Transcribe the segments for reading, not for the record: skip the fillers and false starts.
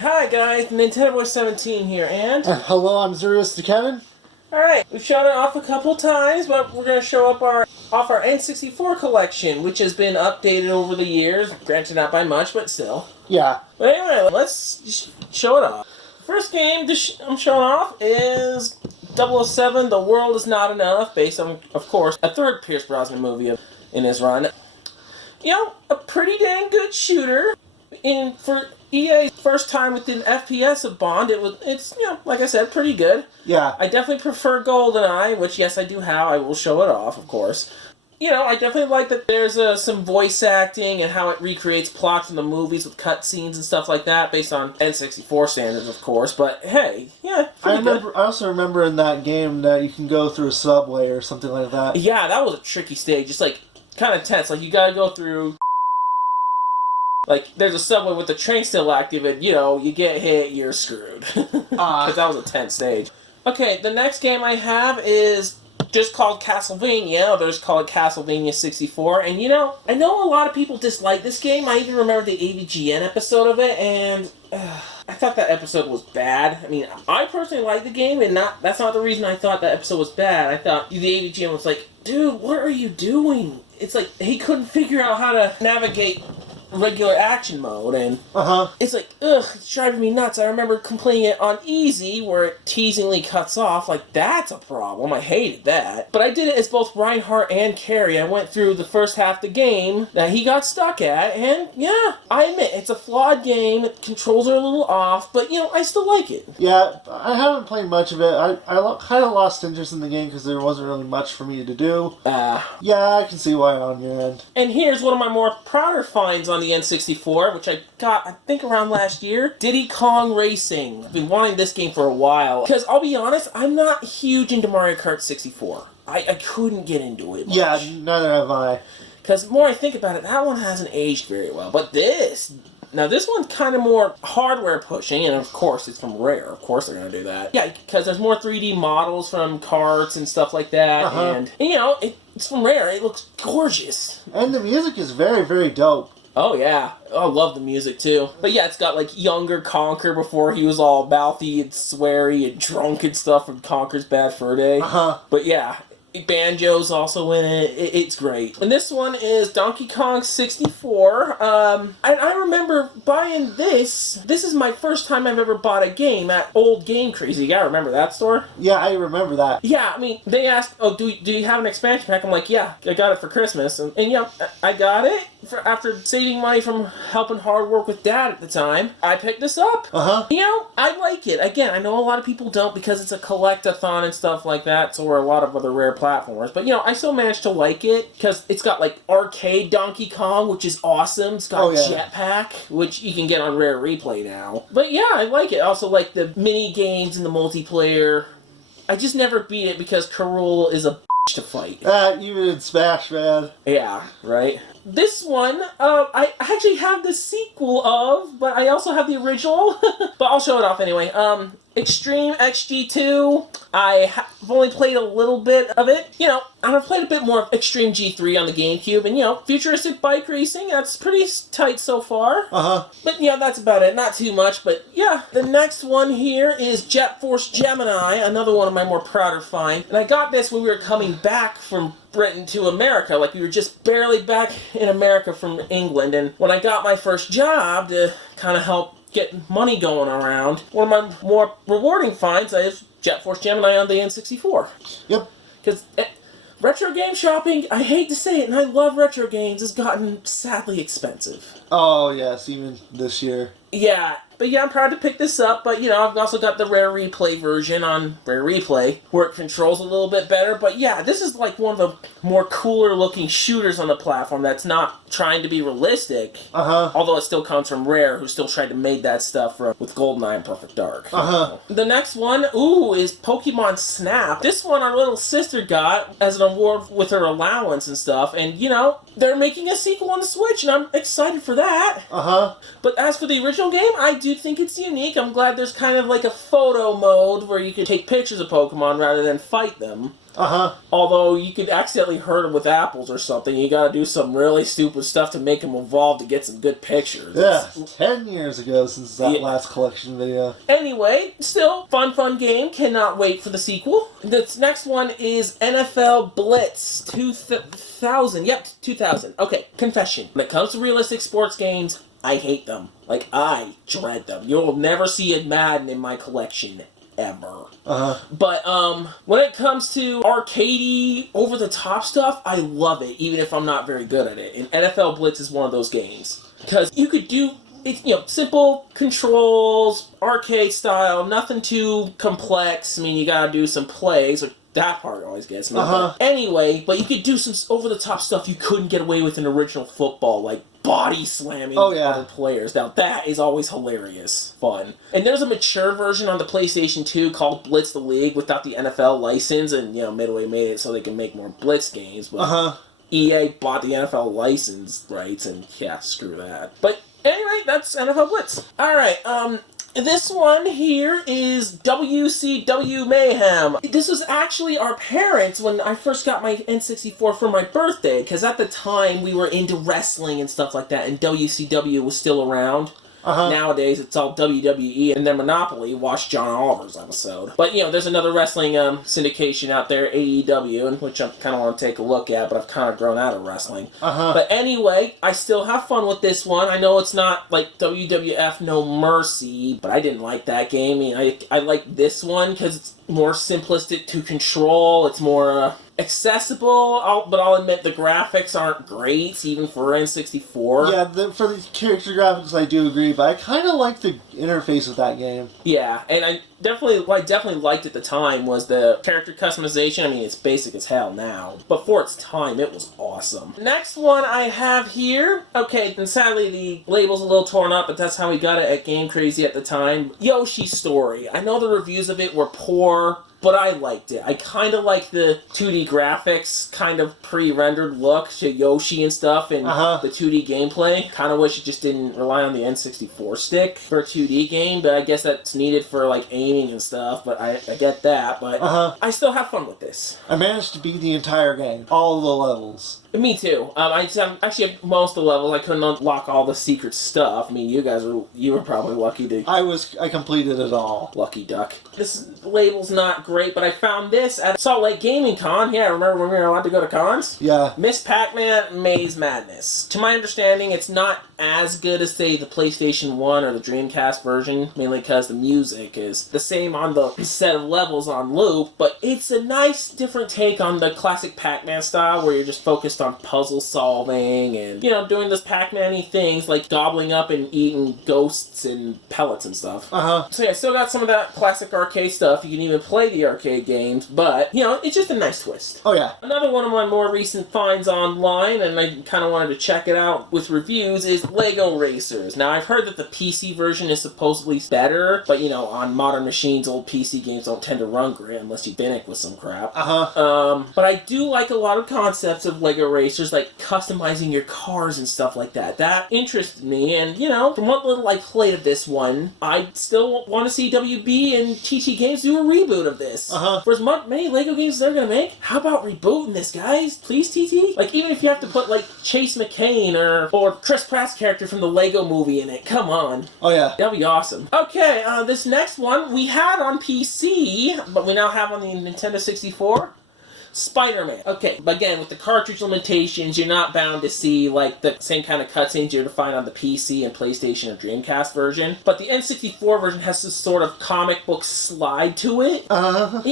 Hi guys, Nintendo Boy 17 here, and Hello, I'm Zerios to Kevin. alright, we've shown it off a couple times, but we're going to show up our N64 collection, which has been updated over the years, granted not by much, but still. Yeah. But anyway, let's just show it off. First game I'm showing off is 007, The World Is Not Enough, based on, of course, a third Pierce Brosnan movie in his run. You know, a pretty dang good shooter. For EA's first time with an FPS of Bond, it's like I said, pretty good. Yeah. I definitely prefer GoldenEye, which yes I do have. I will show it off, of course. I definitely like that there's some voice acting and how it recreates plots in the movies with cutscenes and stuff like that, based on N64 standards, of course. But hey, yeah, I also remember in that game that you can go through a subway or something like that. Yeah, that was a tricky stage. Just like kind of tense. Like you gotta go through. Like, there's a subway with the train still active, and, you get hit, you're screwed. Because that was a tense stage. Okay, the next game I have is just called Castlevania. Others call it Castlevania 64. And, I know a lot of people dislike this game. I even remember the AVGN episode of it, and I thought that episode was bad. I mean, I personally like the game, and that's not the reason I thought that episode was bad. I thought the AVGN was like, dude, what are you doing? It's like, he couldn't figure out how to navigate regular action mode, and it's like, it's driving me nuts. I remember completing it on easy, where it teasingly cuts off. Like, that's a problem. I hated that. But I did it as both Reinhardt and Carrie. I went through the first half of the game that he got stuck at, and yeah, I admit, it's a flawed game. Controls are a little off, but, I still like it. Yeah, I haven't played much of it. I kind of lost interest in the game because there wasn't really much for me to do. Yeah, I can see why on your end. And here's one of my more prouder finds on the N64, which I got, I think, around last year. Diddy Kong Racing. I've been wanting this game for a while. Because, I'll be honest, I'm not huge into Mario Kart 64. I couldn't get into it much. Yeah, neither have I. Because the more I think about it, that one hasn't aged very well. But this one's kind of more hardware pushing, and of course it's from Rare. Of course they're going to do that. Yeah, because there's more 3D models from carts and stuff like that. And it's from Rare. It looks gorgeous. And the music is very, very dope. Oh, yeah. I love the music, too. But yeah, it's got, like, younger Conker before he was all mouthy and sweary and drunk and stuff from Conker's Bad Fur Day. But yeah, Banjo's also in it. It's great. And this one is Donkey Kong 64. I remember buying this. This is my first time I've ever bought a game at Old Game Crazy. You gotta remember that store? Yeah, I remember that. Yeah, I mean, they asked, do you have an expansion pack? I'm like, yeah, I got it for Christmas. And I got it after saving money from helping hard work with Dad at the time. I picked this up. I like it. Again, I know a lot of people don't because it's a collect-a-thon and stuff like that, so are a lot of other Rare platformers. But, I still managed to like it because it's got, like, arcade Donkey Kong, which is awesome. It's got Jetpack, which you can get on Rare Replay now. But, yeah, I like it. I also like the mini-games and the multiplayer. I just never beat it because K. Rool is a bitch to fight. Even in Smash, man. Yeah, right? This one, I actually have the sequel of, but I also have the original. But I'll show it off anyway. Extreme XG2. I've only played a little bit of it. I've played a bit more of Extreme G3 on the GameCube. And, futuristic bike racing, that's pretty tight so far. But, that's about it. Not too much, but yeah. The next one here is Jet Force Gemini, another one of my more prouder finds. And I got this when we were coming back from Britain to America. Like, we were just barely back in America from England. And when I got my first job to kind of help get money going around, one of my more rewarding finds is Jet Force Gemini on the N64. Yep. Because retro game shopping, I hate to say it, and I love retro games, has gotten sadly expensive. Oh, yes, even this year. Yeah. But yeah, I'm proud to pick this up, but I've also got the Rare Replay version on Rare Replay, where it controls a little bit better. But yeah, this is like one of the more cooler looking shooters on the platform that's not trying to be realistic. Although it still comes from Rare, who still tried to make that stuff with GoldenEye and Perfect Dark. The next one, is Pokemon Snap. This one our little sister got as an award with her allowance and stuff, and they're making a sequel on the Switch, and I'm excited for that. But as for the original original game, I do think it's unique. I'm glad there's kind of like a photo mode where you can take pictures of Pokemon rather than fight them. Although you could accidentally hurt them with apples or something. You gotta do some really stupid stuff to make them evolve to get some good pictures. Yeah, 10 years ago since that last collection video. Anyway, still, fun game. Cannot wait for the sequel. This next one is NFL Blitz 2000. Yep, 2000. Okay, confession. When it comes to realistic sports games, I hate them. Like, I dread them. You'll never see a Madden in my collection. Ever. But when it comes to arcadey, over-the-top stuff, I love it, even if I'm not very good at it. And NFL Blitz is one of those games. Because you could do, simple controls, arcade style, nothing too complex. I mean, you gotta do some plays, which that part always gets me. But anyway, but you could do some over-the-top stuff you couldn't get away with in original football, like body slamming other players. Now that is always hilarious fun. And there's a mature version on the PlayStation 2 called Blitz the League without the NFL license, and Midway made it so they can make more Blitz games, but EA bought the NFL license rights, and screw that. But anyway, that's NFL Blitz. Alright, this one here is WCW Mayhem. This was actually our parents when I first got my N64 for my birthday, because at the time we were into wrestling and stuff like that, and WCW was still around. Nowadays, it's all WWE and then Monopoly. Watch John Oliver's episode. But, there's another wrestling syndication out there, AEW, and which I kind of want to take a look at, but I've kind of grown out of wrestling. But anyway, I still have fun with this one. I know it's not like WWF No Mercy, but I didn't like that game. I mean, I like this one because it's more simplistic to control. It's more accessible, but I'll admit the graphics aren't great, even for N64. Yeah, for the character graphics I do agree, but I kind of like the interface of that game. Yeah, and I definitely liked at the time was the character customization. I mean, it's basic as hell now, but for its time, it was awesome. Next one I have here, okay, and sadly the label's a little torn up, but that's how we got it at Game Crazy at the time. Yoshi's Story. I know the reviews of it were poor, but I liked it. I kind of like the 2D graphics, kind of pre-rendered look to Yoshi and stuff, and the 2D gameplay. Kind of wish it just didn't rely on the N64 stick for a 2D game, but I guess that's needed for, like, aiming and stuff, but I get that, but I still have fun with this. I managed to beat the entire game, all the levels. Me too. I actually have most of the levels. I couldn't unlock all the secret stuff. I mean, you were probably lucky to... I completed it all. Lucky duck. This label's not great, but I found this at Salt Lake Gaming Con. Yeah, remember when we were allowed to go to cons? Yeah. Miss Pac-Man Maze Madness. To my understanding, it's not as good as, say, the PlayStation 1 or the Dreamcast version, mainly because the music is the same on the set of levels on loop, but it's a nice, different take on the classic Pac-Man style, where you're just focused on puzzle solving and, doing those Pac-Man-y things, like gobbling up and eating ghosts and pellets and stuff. So yeah, I still got some of that classic arcade stuff. You can even play the arcade games, but, it's just a nice twist. Oh, yeah. Another one of my more recent finds online, and I kind of wanted to check it out with reviews, is Lego Racers. Now, I've heard that the PC version is supposedly better, but, on modern machines, old PC games don't tend to run great unless you bin it with some crap. But I do like a lot of concepts of Lego Racers, like customizing your cars and stuff like that. That interested me, and, from what little I played of this one, I still want to see WB and TT Games do a reboot of this. For as many Lego games they're gonna make, how about rebooting this, guys? Please, TT? Like, even if you have to put, like, Chase McCain or Chris Pratt's character from the Lego movie in it, come on. Oh, yeah. That'd be awesome. Okay, this next one we had on PC, but we now have on the Nintendo 64. Spider-Man. Okay, but again, with the cartridge limitations, you're not bound to see, like, the same kind of cutscenes you're to find on the PC and PlayStation or Dreamcast version. But the N64 version has this sort of comic book slide to it. And,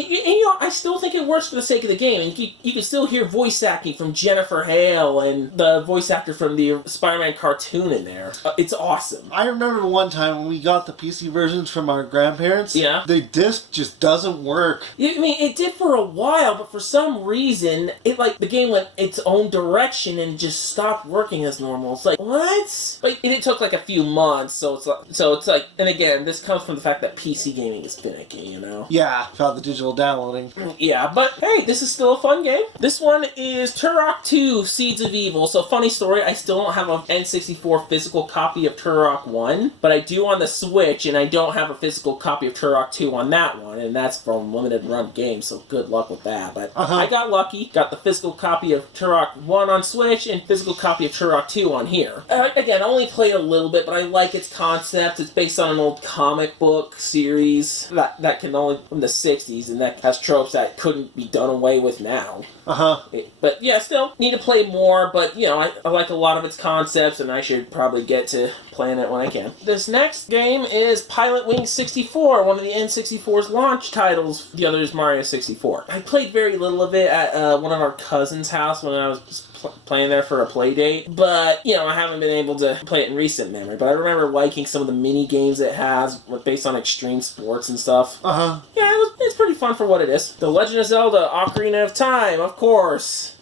I still think it works for the sake of the game. And you can still hear voice acting from Jennifer Hale and the voice actor from the Spider-Man cartoon in there. It's awesome. I remember one time when we got the PC versions from our grandparents. Yeah. The disc just doesn't work. I mean, it did for a while, but for some some reason, the game went its own direction and just stopped working as normal. It's like, what? But it took like a few months, so it's like, and again, this comes from the fact that PC gaming is finicky, you know? Yeah, about the digital downloading. Yeah, but hey, this is still a fun game. This one is Turok 2 Seeds of Evil. So, funny story, I still don't have an N64 physical copy of Turok 1, but I do on the Switch, and I don't have a physical copy of Turok 2 on that one, and that's from Limited Run Games, so good luck with that. But I got lucky, got the physical copy of Turok 1 on Switch, and physical copy of Turok 2 on here. Again, I only played a little bit, but I like its concept. It's based on an old comic book series that can only from the 60s, and that has tropes that couldn't be done away with now. But yeah, still need to play more, but you know, I like a lot of its concepts, and I should probably get to playing it when I can. This next game is Pilot Wings 64, one of the N64's launch titles. The other is Mario 64. I played very little of it at one of our cousins' house when I was playing there for a play date, but you know, I haven't been able to play it in recent memory. But I remember liking some of the mini games it has based on extreme sports and stuff. Yeah, it's pretty fun for what it is. The Legend of Zelda: Ocarina of Time, of course.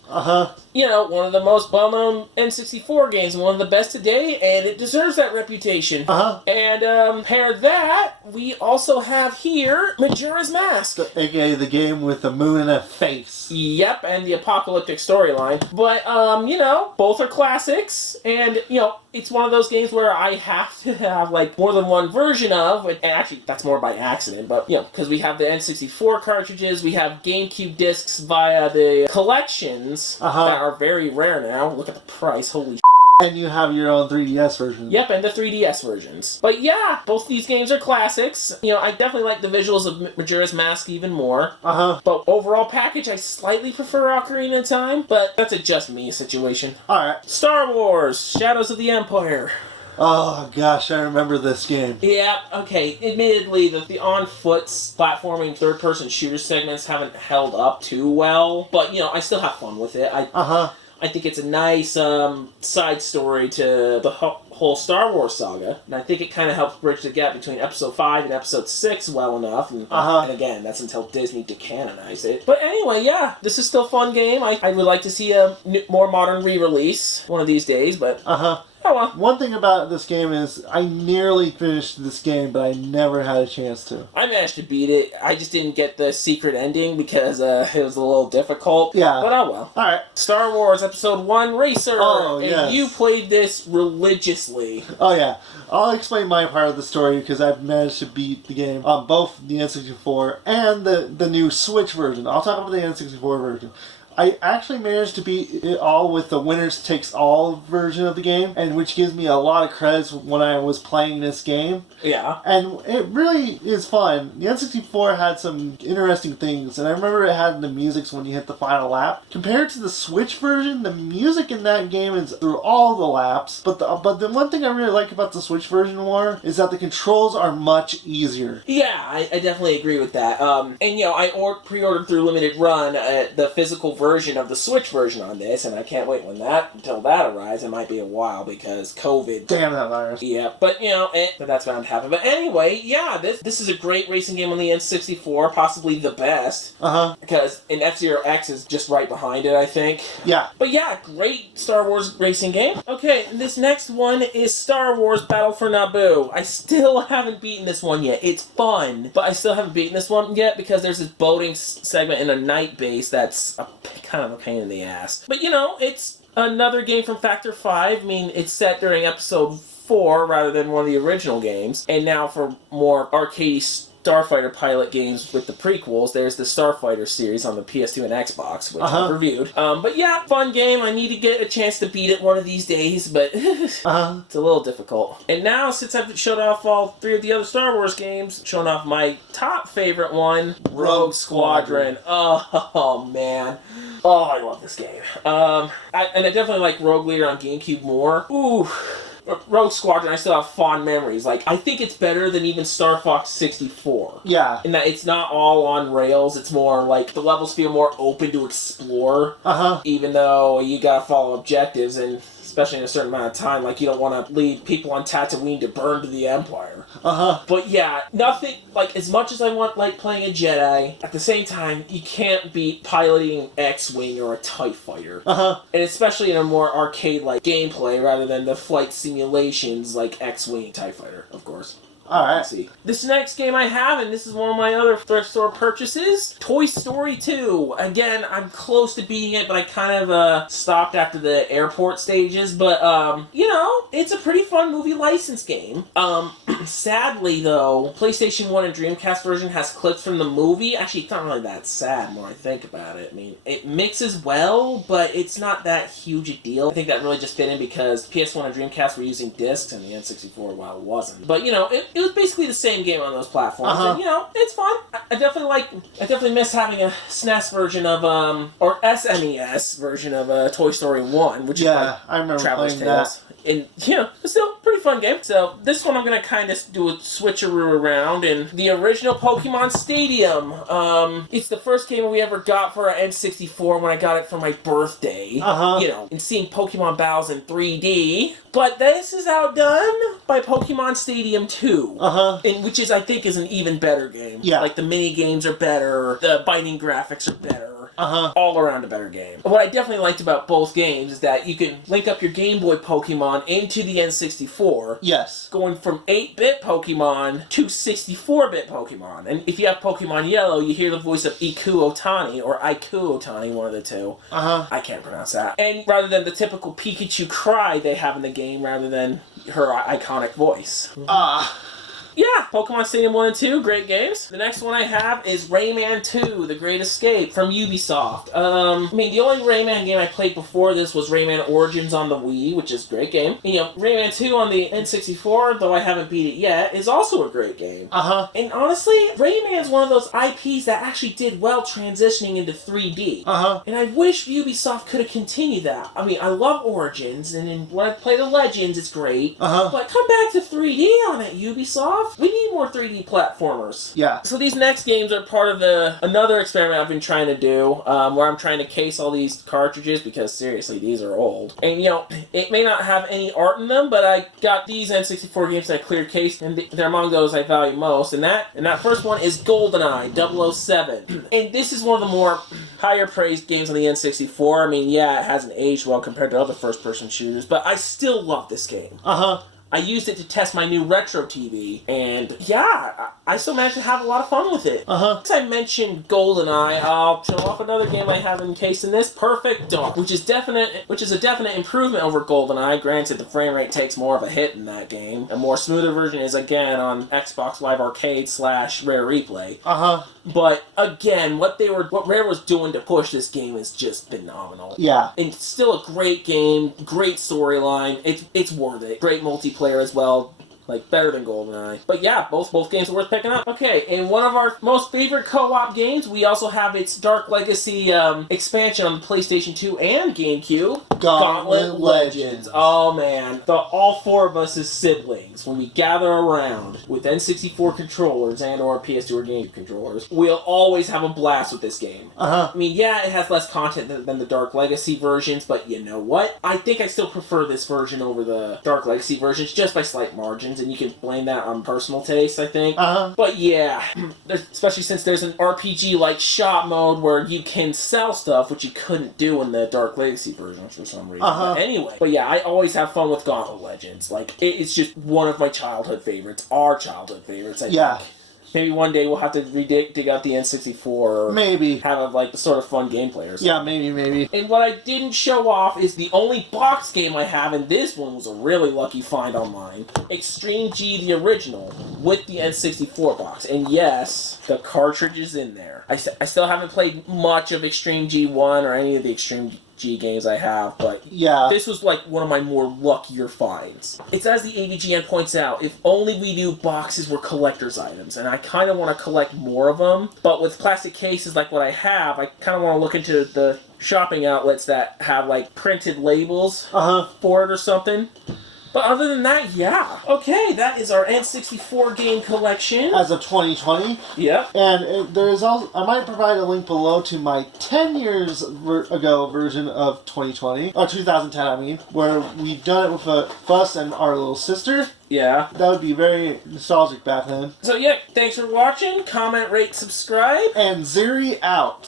You know, one of the most well-known N64 games, one of the best today, and it deserves that reputation. And pair that, we also have here Majora's Mask. AKA the game with the moon and a face. Yep, and the apocalyptic storyline. But, you know, both are classics, and, you know, it's one of those games where I have to have, like, more than one version of, and actually, that's more by accident, but, you know, because we have the N64 cartridges, we have GameCube discs via the collections that are very rare now. Look at the price, holy And you have your own 3DS version. Yep, and the 3DS versions. But yeah, both these games are classics. You know, I definitely like the visuals of Majora's Mask even more. But overall package, I slightly prefer Ocarina of Time, but that's a just me situation. Alright. Star Wars, Shadows of the Empire. Oh gosh, I remember this game. Yeah, okay. Admittedly, the on-foot platforming third-person shooter segments haven't held up too well, but you know, I still have fun with it. I think it's a nice side story to the whole Star Wars saga, and I think it kind of helps bridge the gap between Episode 5 and Episode 6 well enough, and again, that's until Disney decanonize it. But anyway, yeah, this is still a fun game. I would like to see a more modern re-release one of these days, but... Oh well. One thing about this game is I nearly finished this game, but I never had a chance to. I managed to beat it. I just didn't get the secret ending because it was a little difficult. Yeah. But oh well. Alright. Star Wars Episode 1 Racer. Oh, and yes. you played this religiously. Oh yeah. I'll explain my part of the story because I've managed to beat the game on both the N64 and the new Switch version. I'll talk about the N64 version. I actually managed to beat it all with the winners takes all version of the game, and which gives me a lot of credits when I was playing this game. Yeah. And it really is fun. The N64 had some interesting things, and I remember it had the music when you hit the final lap. Compared to the Switch version, the music in that game is through all the laps, but the one thing I really like about the Switch version more is that the controls are much easier. Yeah, I definitely agree with that. And you know, I pre-ordered through Limited Run the physical version of the Switch version on this, and I can't wait until that arrives. It might be a while because COVID. Damn that virus. Yeah, but you know, but that's bound to happen. But anyway, yeah, this is a great racing game on the N64, possibly the best. Because F-Zero X is just right behind it, I think. Yeah. But yeah, great Star Wars racing game. Okay, this next one is Star Wars Battle for Naboo. I still haven't beaten this one yet. It's fun, but I still haven't beaten this one yet because there's this boating segment in a night base that's kind of a pain in the ass. But you know, it's another game from Factor 5. I mean, it's set during Episode 4 rather than one of the original games. And now for more arcade Starfighter pilot games with the prequels, there's the Starfighter series on the PS2 and Xbox, which I've reviewed. But yeah, fun game. I need to get a chance to beat it one of these days, but it's a little difficult. And now, since I've shown off all 3 of the other Star Wars games, shown off my top favorite one, Rogue Squadron. Oh man. Oh, I love this game. And I definitely like Rogue Leader on GameCube more. Ooh. Rogue Squadron, I still have fond memories. Like, I think it's better than even Star Fox 64. Yeah. In that it's not all on rails. It's more like the levels feel more open to explore. Even though you gotta follow objectives, and especially in a certain amount of time. Like, you don't want to leave people on Tatooine to burn to the Empire. But yeah, nothing, like, as much as I want, like, playing a Jedi, at the same time, you can't beat piloting an X-Wing or a TIE Fighter. And especially in a more arcade-like gameplay, rather than the flight simulations like X-Wing TIE Fighter, of course. Alright. See. This next game I have, and this is one of my other thrift store purchases, Toy Story 2. Again, I'm close to beating it, but I kind of stopped after the airport stages. But, you know, it's a pretty fun movie license game. Sadly, though, PlayStation 1 and Dreamcast version has clips from the movie. Actually, it's not really that sad when I think about it. I mean, it mixes well, but it's not that huge a deal. I think that really just fit in because PS1 and Dreamcast were using discs, and the N64, well, it wasn't. But, you know, it was basically the same game on those platforms, and, you know, it's fun. I definitely miss having a SNES version of, or SNES version of Toy Story 1, which is like I remember Traveler's playing Tales. And, you know, it's still a pretty fun game. So, this one I'm going to kind of do a switcheroo around. And the original Pokemon Stadium. It's the first game we ever got for our N64 when I got it for my birthday. You know, and seeing Pokemon battles in 3D. But this is outdone by Pokemon Stadium 2. And which is, I think, is an even better game. Yeah. Like, the mini games are better. The biting graphics are better. All around a better game. What I definitely liked about both games is that you can link up your Game Boy Pokemon into the N64. Yes. Going from 8-bit Pokemon to 64-bit Pokemon. And if you have Pokemon Yellow, you hear the voice of Iku Otani, or Aiku Otani, one of the two. I can't pronounce that. And rather than the typical Pikachu cry they have in the game, rather than her iconic voice. Yeah, Pokemon Stadium 1 and 2, great games. The next one I have is Rayman 2, The Great Escape from Ubisoft. I mean, the only Rayman game I played before this was Rayman Origins on the Wii, which is a great game. You know, Rayman 2 on the N64, though I haven't beat it yet, is also a great game. And honestly, Rayman is one of those IPs that actually did well transitioning into 3D. And I wish Ubisoft could have continued that. I mean, I love Origins, and when I play the Legends, it's great. But come back to 3D on it, Ubisoft. We need more 3D platformers. Yeah. So these next games are part of another experiment I've been trying to do, where I'm trying to case all these cartridges, because seriously, these are old. And, you know, it may not have any art in them, but I got these N64 games that I cleared case, and they're among those I value most. And that first one is GoldenEye 007. And this is one of the more higher praised games on the N64. I mean, yeah, it hasn't aged well compared to other first-person shooters, but I still love this game. I used it to test my new retro TV, and yeah, I still managed to have a lot of fun with it. Since I mentioned GoldenEye, I'll show off another game I have encased in this, Perfect Dark, which is a definite improvement over GoldenEye. Granted, the frame rate takes more of a hit in that game. A more smoother version is again on Xbox Live Arcade / Rare Replay. But again, what Rare was doing to push this game is just phenomenal. Yeah. And it's still a great game, great storyline. It's worth it. Great multiplayer as well. Like, better than GoldenEye. But yeah, both games are worth picking up. Okay, in one of our most favorite co-op games, we also have its Dark Legacy expansion on the PlayStation 2 and GameCube. Gauntlet Legends. Oh man, all four of us as siblings, when we gather around with N64 controllers and or PS2 or GameCube controllers, we'll always have a blast with this game. I mean, yeah, it has less content than the Dark Legacy versions, but you know what? I think I still prefer this version over the Dark Legacy versions, just by slight margins. And you can blame that on personal taste, I think. But yeah, especially since there's an RPG-like shop mode where you can sell stuff, which you couldn't do in the Dark Legacy version for some reason. But anyway, I always have fun with Gauntlet Legends. Like, it's just one of my childhood favorites, our childhood favorites, I think. Maybe one day we'll have to dig out the N64 or maybe have a sort of fun gameplay or something. Yeah, maybe. And what I didn't show off is the only box game I have, and this one was a really lucky find online. Extreme G, the original, with the N64 box. And yes, the cartridge is in there. I still haven't played much of Extreme G1 or any of the Extreme G games I have, but yeah, this was like one of my more luckier finds. It's as the AVGN points out, if only we knew boxes were collector's items, and I kind of want to collect more of them, but with plastic cases like what I have, I kind of want to look into the shopping outlets that have like printed labels for it or something. But other than that, yeah. Okay, that is our N64 game collection. As of 2020. Yep. And there is also, I might provide a link below to my 10 years ago version of 2020, or 2010 I mean, where we've done it with us and our little sister. Yeah. That would be very nostalgic back then. So yeah, thanks for watching. Comment, rate, subscribe. And Zeri out.